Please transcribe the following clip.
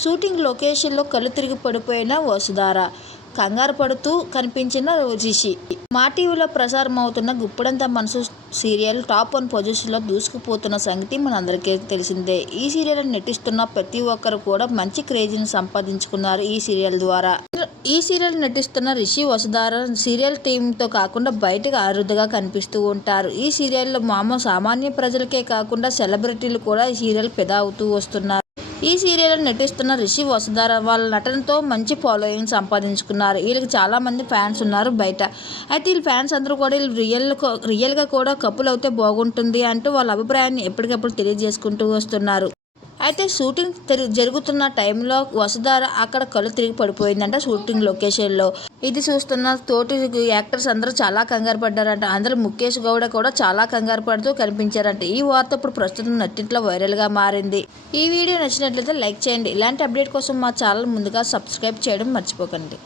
Shooting లొకేషన్లో కళ్ళు తిరిగి పడిపోయిన వసుధార. కంగారు పడుతూ కనిపించిన రిషి మా టీవీలో ప్రసారం అవుతున్న గుప్పడంత మనసు సీరియల్ టాప్ వన్ పొజిషన్లో దూసుకుపోతున్న సంగతి మనందరికీ తెలిసిందే. ఈ సీరియల్ నటిస్తున్న ప్రతి ఒక్కరు కూడా మంచి క్రేజీని సంపాదించుకున్నారు ఈ సీరియల్ ద్వారా. ఈ సీరియల్ నటిస్తున్న రిషి వసుధార సీరియల్ టీంతో కాకుండా బయటకు అరుదుగా కనిపిస్తూ ఉంటారు. ఈ సీరియల్లో మామూలు సామాన్య ప్రజలకే కాకుండా సెలబ్రిటీలు కూడా ఈ సీరియల్ పెదా అవుతూ వస్తున్నారు. ఈ సీరియల్లో నటిస్తున్న రిషి వసుధార వాళ్ళ నటనతో మంచి ఫాలోయింగ్ సంపాదించుకున్నారు. వీళ్ళకి చాలామంది ఫ్యాన్స్ ఉన్నారు బయట. అయితే వీళ్ళ ఫ్యాన్స్ అందరూ కూడా వీళ్ళు రియల్ రియల్గా కూడా కపుల్ అవుతే బాగుంటుంది అంటూ వాళ్ళ అభిప్రాయాన్ని ఎప్పటికప్పుడు తెలియజేసుకుంటూ వస్తున్నారు. అయితే షూటింగ్ జరుగుతున్న టైంలో వసుధార అక్కడ కళ్ళు తిరిగి పడిపోయిందంట షూటింగ్ లొకేషన్లో. ఇది చూస్తున్న తోటి యాక్టర్స్ అందరూ చాలా కంగారు పడ్డారంట. అందరూ ముఖేష్ గౌడ కూడా చాలా కంగారు పడుతూ కనిపించారంట. ఈ వార్త ఇప్పుడు ప్రస్తుతం నెట్టింట్లో వైరల్గా మారింది. ఈ వీడియో నచ్చినట్లయితే లైక్ చేయండి. ఇలాంటి అప్డేట్ కోసం మా ఛానల్ ముందుగా సబ్స్క్రైబ్ చేయడం మర్చిపోకండి.